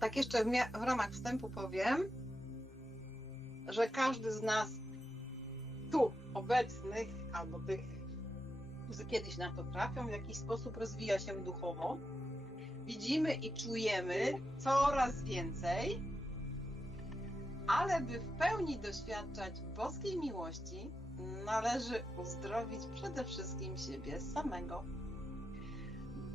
tak jeszcze w, w ramach wstępu powiem, że każdy z nas tu obecnych, albo tych, którzy kiedyś na to trafią, w jakiś sposób rozwija się duchowo. Widzimy i czujemy coraz więcej, ale by w pełni doświadczać boskiej miłości, należy uzdrowić przede wszystkim siebie samego.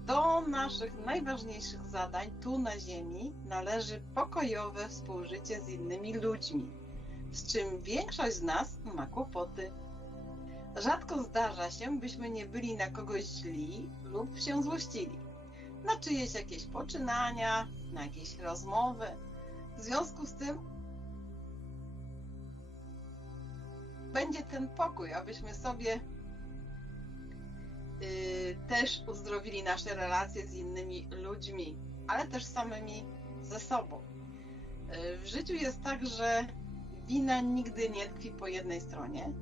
Do naszych najważniejszych zadań tu na Ziemi należy pokojowe współżycie z innymi ludźmi, z czym większość z nas ma kłopoty. Rzadko zdarza się, byśmy nie byli na kogoś źli lub się złościli, na czyjeś jakieś poczynania, na jakieś rozmowy. W związku z tym będzie ten pokój, abyśmy sobie też uzdrowili nasze relacje z innymi ludźmi, ale też samymi ze sobą. Y, w życiu jest tak, że wina nigdy nie tkwi po jednej stronie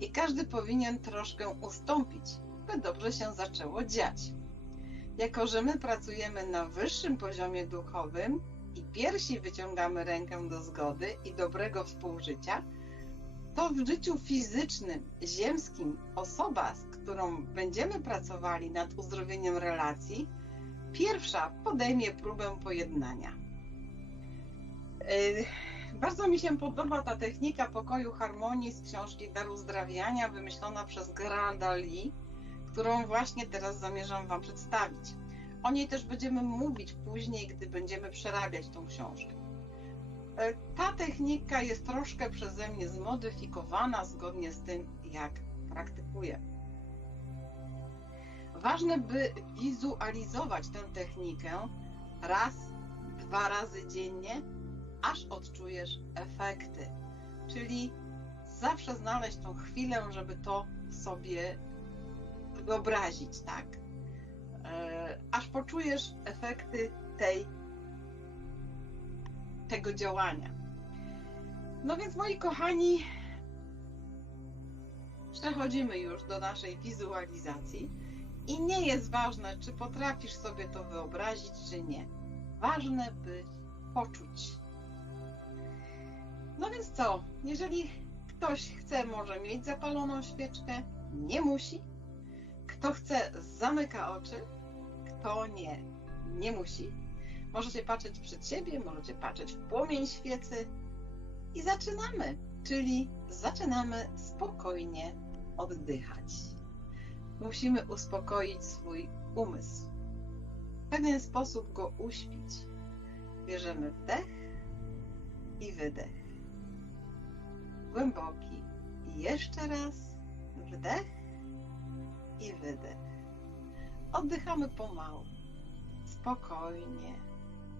i każdy powinien troszkę ustąpić, by dobrze się zaczęło dziać. Jako, że my pracujemy na wyższym poziomie duchowym i piersi wyciągamy rękę do zgody i dobrego współżycia, to w życiu fizycznym, ziemskim osoba, z którą będziemy pracowali nad uzdrowieniem relacji, pierwsza podejmie próbę pojednania. Yy, Bardzo mi się podoba ta technika pokoju harmonii z książki Dar Uzdrawiania, wymyślona przez Geralda Lee, którą właśnie teraz zamierzam Wam przedstawić. O niej też będziemy mówić później, gdy będziemy przerabiać tą książkę. E, Ta technika jest troszkę przeze mnie zmodyfikowana zgodnie z tym, jak praktykuję. Ważne, by wizualizować tę technikę raz, dwa razy dziennie, aż odczujesz efekty. Czyli zawsze znaleźć tą chwilę, żeby to sobie wyobrazić, tak? E, Aż poczujesz efekty tej tego działania. No więc moi kochani, przechodzimy już do naszej wizualizacji i nie jest ważne, czy potrafisz sobie to wyobrazić, czy nie. Ważne, by poczuć. No więc co, jeżeli ktoś chce, może mieć zapaloną świeczkę, nie musi. Kto chce, zamyka oczy. Kto nie, nie musi. Możecie patrzeć przed siebie, możecie patrzeć w płomień świecy i zaczynamy. Czyli zaczynamy spokojnie oddychać. Musimy uspokoić swój umysł. W pewien sposób go uśpić. Bierzemy wdech i wydech. Głęboki. I jeszcze raz wdech i wydech. Oddychamy pomału, spokojnie,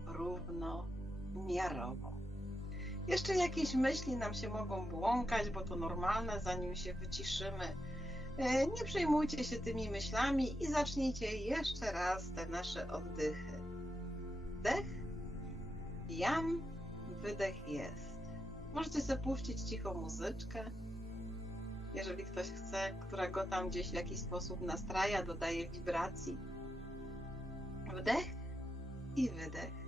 równo, miarowo. Jeszcze jakieś myśli nam się mogą błąkać, bo to normalne, zanim się wyciszymy. E, Nie przejmujcie się tymi myślami i zacznijcie jeszcze raz te nasze oddychy. Wdech, jam, wydech jest. Możecie sobie puścić cichą muzyczkę, jeżeli ktoś chce, która go tam gdzieś w jakiś sposób nastraja, dodaje wibracji. Wdech i wydech.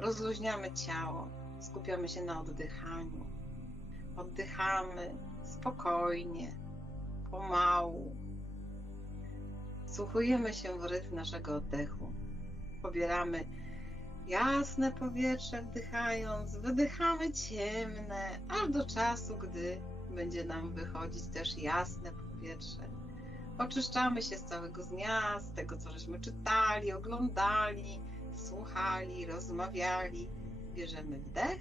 Rozluźniamy ciało, skupiamy się na oddychaniu. Oddychamy spokojnie, pomału. Wsłuchujemy się w rytm naszego oddechu. Pobieramy jasne powietrze wdychając, wydychamy ciemne, aż do czasu, gdy będzie nam wychodzić też jasne powietrze. Oczyszczamy się z całego dnia, z tego, co żeśmy czytali, oglądali, słuchali, rozmawiali. Bierzemy wdech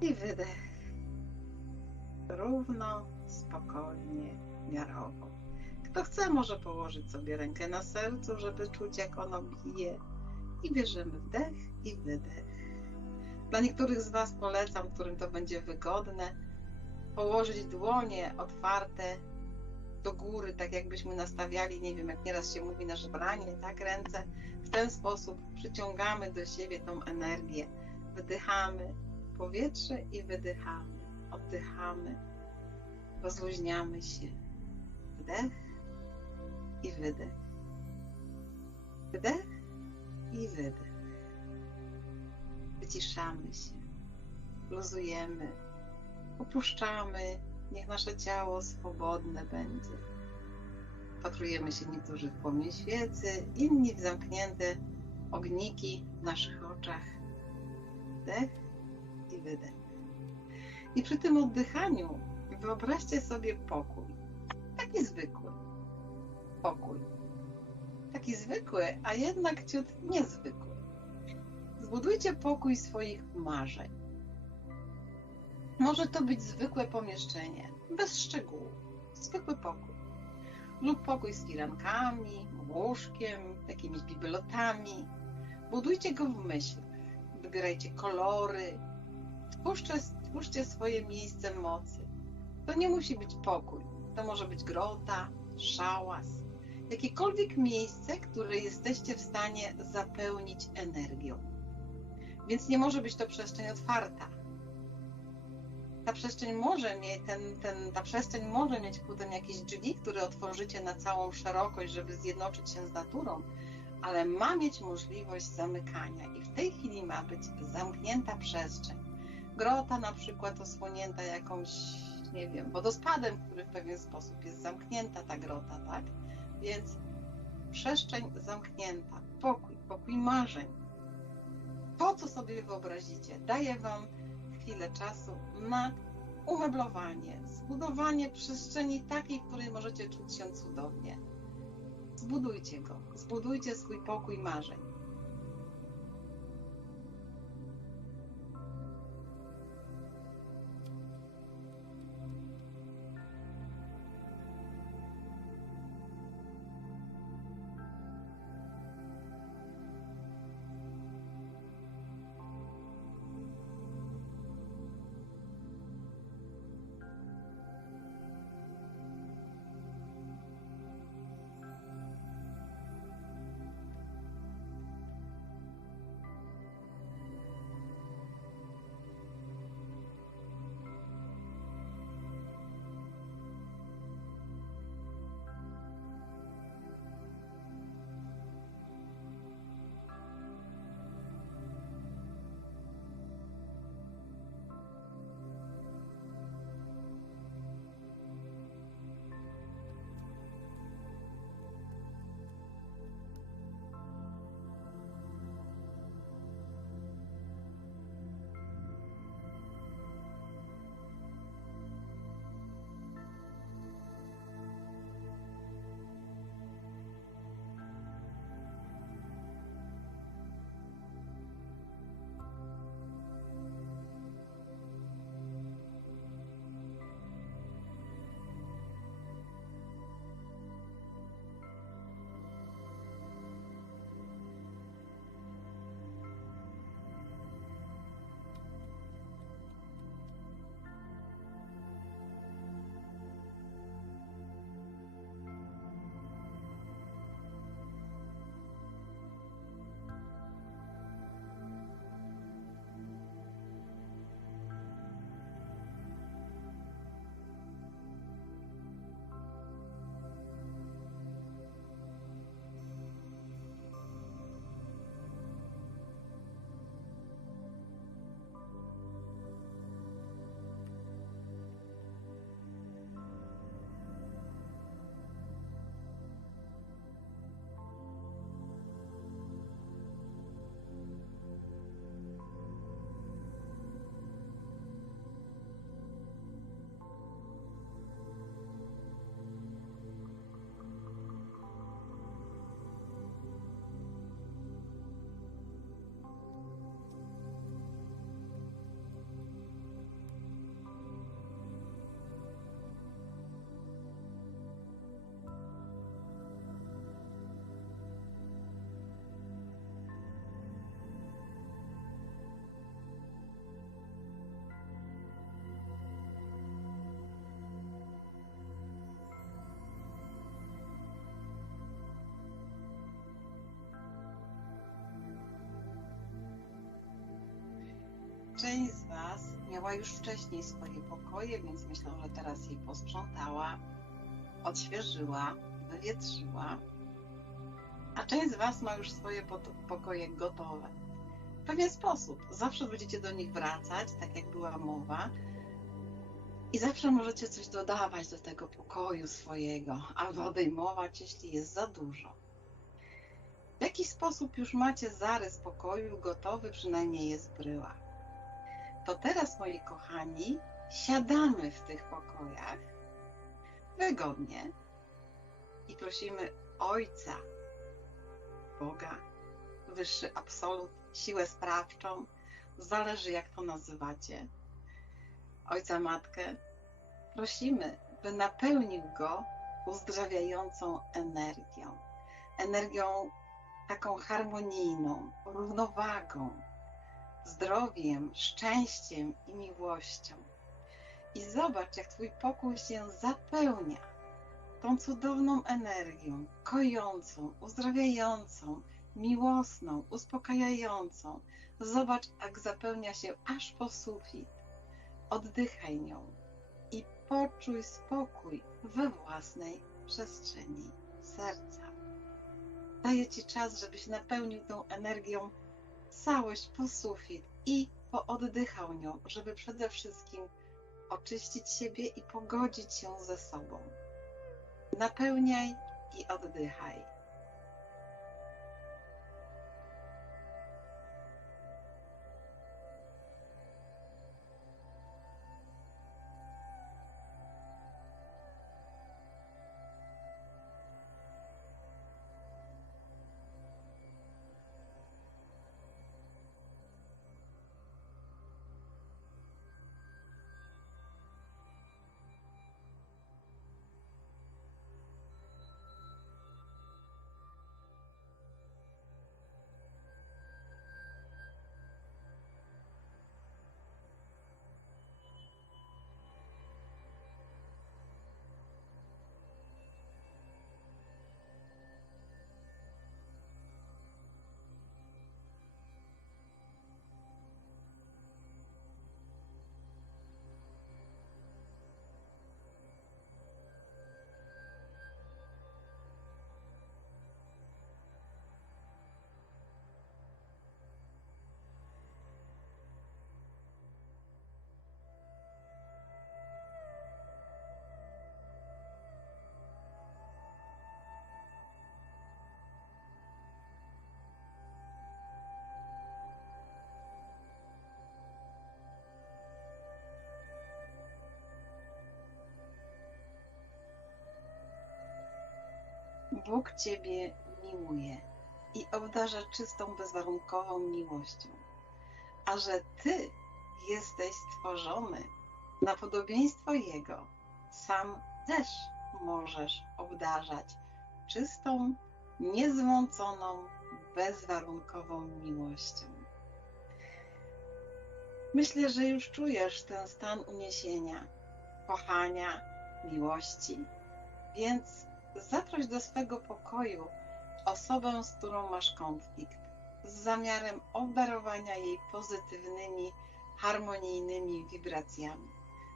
i wydech. Równo, spokojnie, miarowo. Kto chce, może położyć sobie rękę na sercu, żeby czuć, jak ono bije. I bierzemy wdech i wydech. Dla niektórych z Was polecam, którym to będzie wygodne, położyć dłonie otwarte do góry, tak jakbyśmy nastawiali, nie wiem, jak nieraz się mówi na żebranie, tak, ręce. W ten sposób przyciągamy do siebie tą energię. Wdychamy powietrze i wydychamy. Oddychamy. Rozluźniamy się. Wdech i wydech. Wdech i wydech. wyciszamy się, luzujemy, opuszczamy, niech nasze ciało swobodne będzie. Patrujemy się niektórzy w płomień świecy, inni w zamknięte ogniki w naszych oczach. Wdech i wydech. I przy tym oddychaniu wyobraźcie sobie pokój. Taki zwykły. Pokój. Taki zwykły, a jednak ciut niezwykły. Zbudujcie pokój swoich marzeń. Może to być zwykłe pomieszczenie, bez szczegółów, zwykły pokój. Lub pokój z firankami, łóżkiem, jakimiś bibelotami. Budujcie go w myślach. Wybierajcie kolory. Twórzcie, twórzcie swoje miejsce mocy. To nie musi być pokój. To może być grota, szałas, jakiekolwiek miejsce, które jesteście w stanie zapełnić energią. Więc nie może być to przestrzeń otwarta. Ta przestrzeń może mieć, ten, ten, ta przestrzeń może mieć potem jakieś drzwi, które otworzycie na całą szerokość, żeby zjednoczyć się z naturą, ale ma mieć możliwość zamykania i w tej chwili ma być zamknięta przestrzeń. Grota na przykład osłonięta jakąś, nie wiem, wodospadem, który w pewien sposób jest zamknięta ta grota, tak? Więc przestrzeń zamknięta, pokój, pokój marzeń. To, co sobie wyobrazicie, daje Wam chwilę czasu na umeblowanie, zbudowanie przestrzeni takiej, w której możecie czuć się cudownie. Zbudujcie go, zbudujcie swój pokój marzeń. Część z Was miała już wcześniej swoje pokoje, więc myślę, że teraz jej posprzątała, odświeżyła, wywietrzyła. A część z Was ma już swoje pokoje gotowe. w pewien sposób. Zawsze będziecie do nich wracać, tak jak była mowa. I zawsze możecie coś dodawać do tego pokoju swojego, albo odejmować, jeśli jest za dużo. W jaki sposób już macie zarys pokoju gotowy, przynajmniej jest bryła. To teraz, moi kochani, siadamy w tych pokojach wygodnie i prosimy Ojca, Boga, wyższy absolut, siłę sprawczą, zależy jak to nazywacie, Ojca Matkę, prosimy, by napełnił go uzdrawiającą energią. Energią taką harmonijną, równowagą, zdrowiem, szczęściem i miłością. I zobacz, jak Twój pokój się zapełnia tą cudowną energią, kojącą, uzdrawiającą, miłosną, uspokajającą. Zobacz, jak zapełnia się aż po sufit. Oddychaj nią i poczuj spokój we własnej przestrzeni serca. Daję Ci czas, żebyś napełnił tą energią całość po sufit i pooddychał nią, żeby przede wszystkim oczyścić siebie i pogodzić się ze sobą. Napełniaj i oddychaj. Bóg Ciebie miłuje i obdarza czystą, bezwarunkową miłością, a że Ty jesteś stworzony na podobieństwo Jego, sam też możesz obdarzać czystą, niezmąconą, bezwarunkową miłością. Myślę, że już czujesz ten stan uniesienia, kochania, miłości, więc zaproś do swego pokoju osobę, z którą masz konflikt, z zamiarem obdarowania jej pozytywnymi, harmonijnymi wibracjami.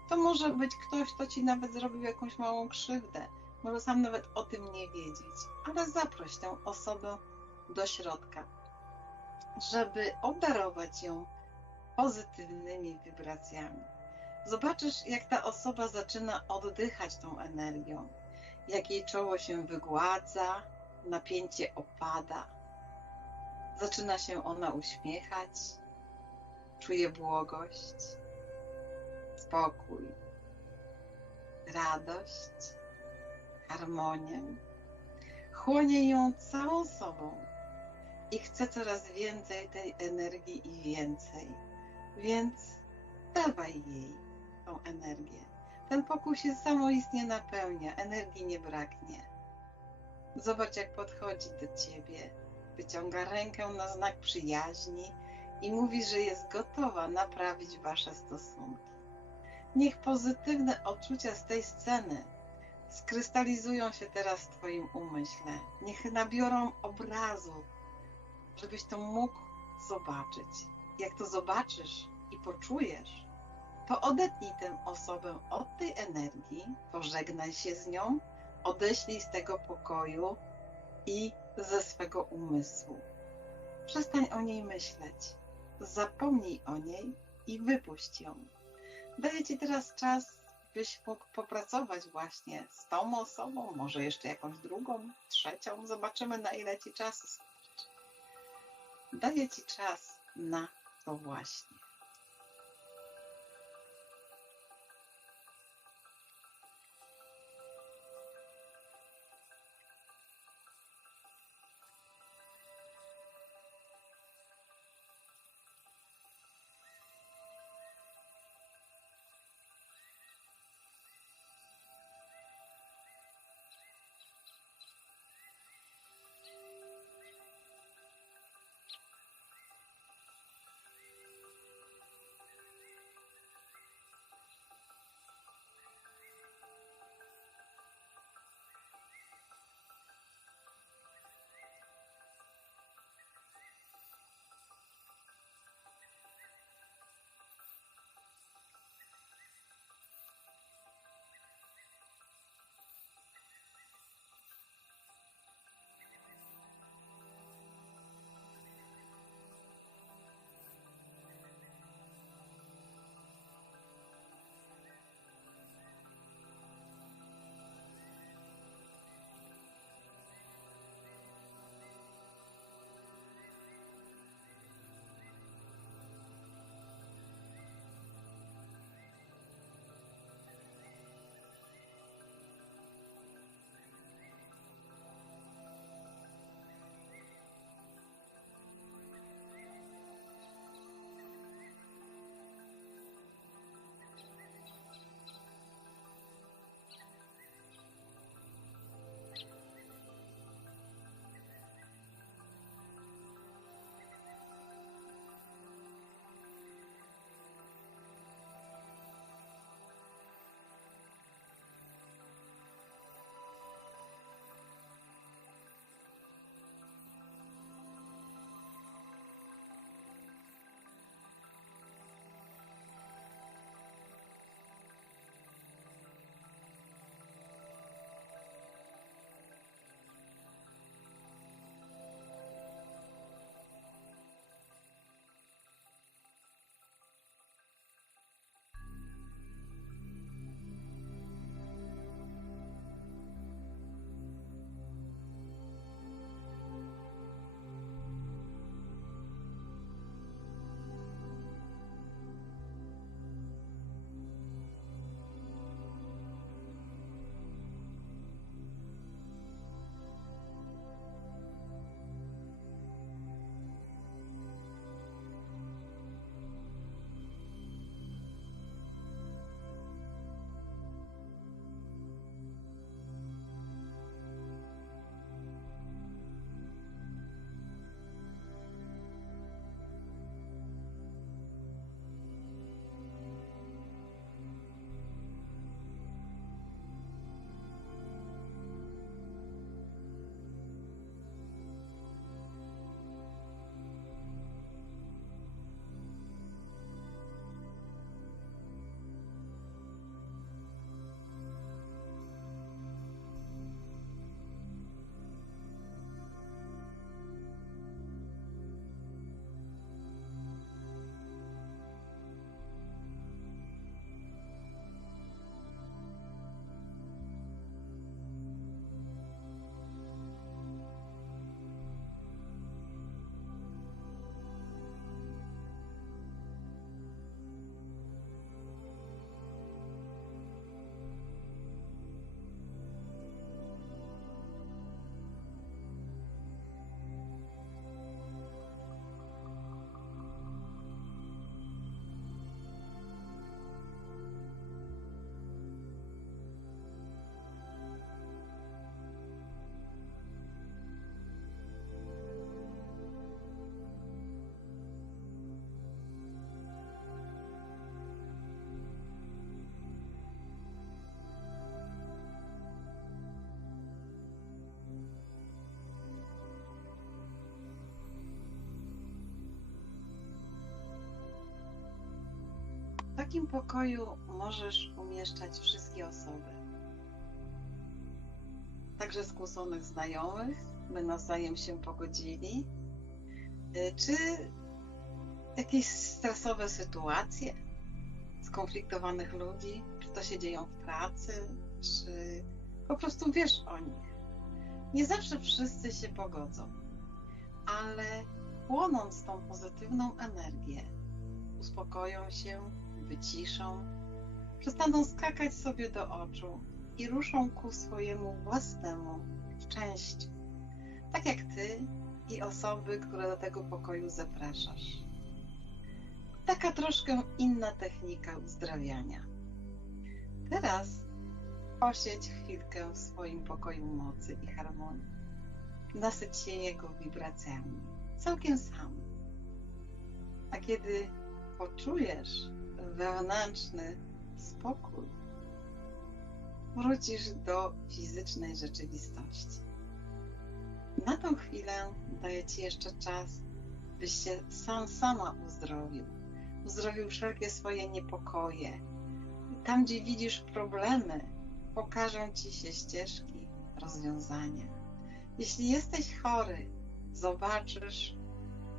To może być ktoś, kto ci nawet zrobił jakąś małą krzywdę, może sam nawet o tym nie wiedzieć, ale zaproś tę osobę do środka, żeby obdarować ją pozytywnymi wibracjami. Zobaczysz, jak ta osoba zaczyna oddychać tą energią jak jej czoło się wygładza, napięcie opada. Zaczyna się ona uśmiechać, czuje błogość, spokój, radość, harmonię. Chłonie ją całą sobą i chce coraz więcej tej energii i więcej. Więc dawaj jej tą energię. Ten pokój się samoistnie napełnia, energii nie braknie. Zobacz, jak podchodzi do ciebie, wyciąga rękę na znak przyjaźni i mówi, że jest gotowa naprawić wasze stosunki. Niech pozytywne odczucia z tej sceny skrystalizują się teraz w Twoim umyśle. Niech nabiorą obrazu, żebyś to mógł zobaczyć. Jak to zobaczysz i poczujesz, to odetnij tę osobę od tej energii, pożegnaj się z nią, odeślij z tego pokoju i ze swego umysłu. Przestań o niej myśleć. zapomnij o niej i wypuść ją. Daję Ci teraz czas, byś mógł popracować właśnie z tą osobą, może jeszcze jakąś drugą, trzecią. Zobaczymy, na ile Ci czasu starczy. Daję Ci czas na to właśnie. W takim pokoju możesz umieszczać wszystkie osoby. Także skłóconych znajomych, by nawzajem się pogodzili. Y, Czy jakieś stresowe sytuacje, skonfliktowanych ludzi, czy to się dzieją w pracy, czy po prostu wiesz o nich. Nie zawsze wszyscy się pogodzą, ale płonąc tą pozytywną energię, uspokoją się, wyciszą, przestaną skakać sobie do oczu i ruszą ku swojemu własnemu szczęściu. Tak jak ty i osoby, które do tego pokoju zapraszasz. Taka troszkę inna technika uzdrawiania. Teraz posiedź chwilkę w swoim pokoju mocy i harmonii. Nasyć się jego wibracjami, całkiem sam. A kiedy poczujesz wewnętrzny spokój, wrócisz do fizycznej rzeczywistości. Na tą chwilę daję Ci jeszcze czas, byś się sam sama uzdrowił. Uzdrowił wszelkie swoje niepokoje. Tam, gdzie widzisz problemy, pokażą Ci się ścieżki rozwiązania. Jeśli jesteś chory, zobaczysz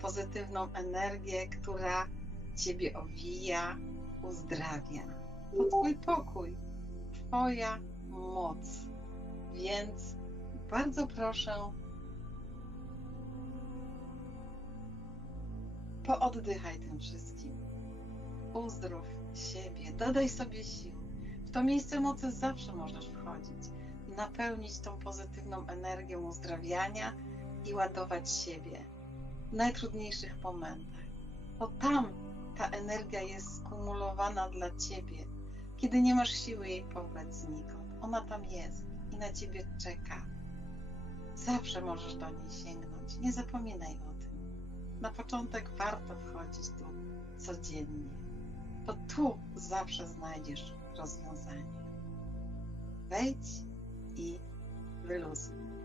pozytywną energię, która Ciebie owija, uzdrawia. To Twój pokój, Twoja moc. Więc bardzo proszę, pooddychaj tym wszystkim. Uzdrów siebie, dodaj sobie sił. W to miejsce mocy zawsze możesz wchodzić, napełnić tą pozytywną energią uzdrawiania i ładować siebie w najtrudniejszych momentach. To tam ta energia jest skumulowana dla ciebie, kiedy nie masz siły jej pobrać znikąd. Ona tam jest i na ciebie czeka. Zawsze możesz do niej sięgnąć. Nie zapominaj o tym. Na początek warto wchodzić tu codziennie, bo tu zawsze znajdziesz rozwiązanie. Wejdź i wyluzuj.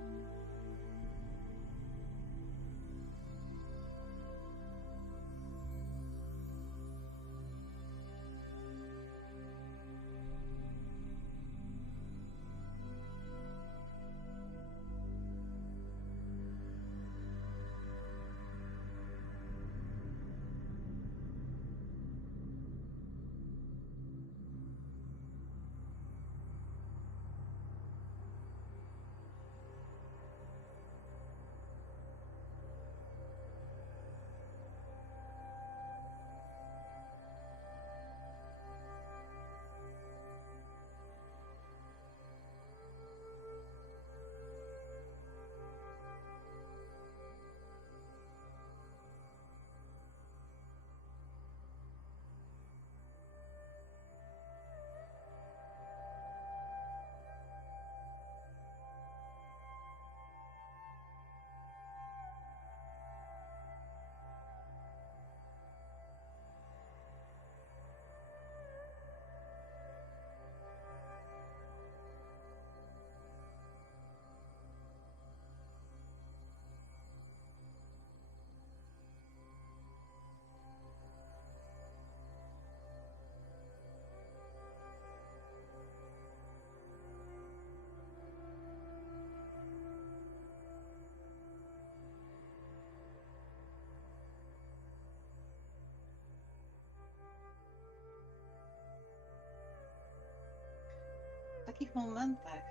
Takich momentach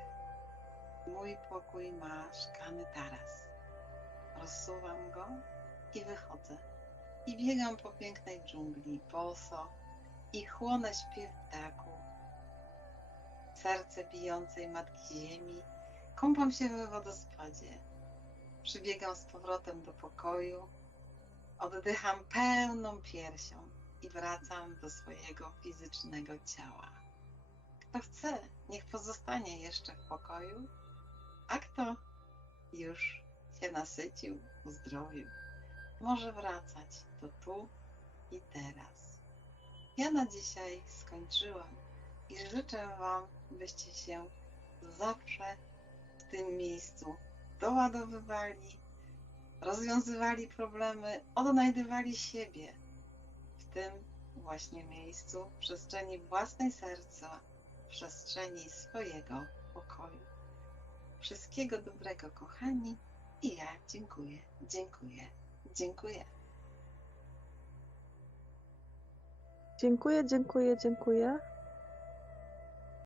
mój pokój ma szklany taras. Rozsuwam go i wychodzę. I biegam po pięknej dżungli, boso i chłonę śpiew ptaków. Serce bijącej Matki Ziemi, kąpam się we wodospadzie. Przybiegam z powrotem do pokoju, oddycham pełną piersią i wracam do swojego fizycznego ciała. Kto chce, niech pozostanie jeszcze w pokoju, a kto już się nasycił, uzdrowił, może wracać do tu i teraz. Ja na dzisiaj skończyłam i życzę Wam, byście się zawsze w tym miejscu doładowywali, rozwiązywali problemy, odnajdywali siebie w tym właśnie miejscu, przestrzeni własnej serca, przestrzeni swojego pokoju. Wszystkiego dobrego, kochani, i ja dziękuję, dziękuję, dziękuję. Dziękuję, dziękuję, dziękuję.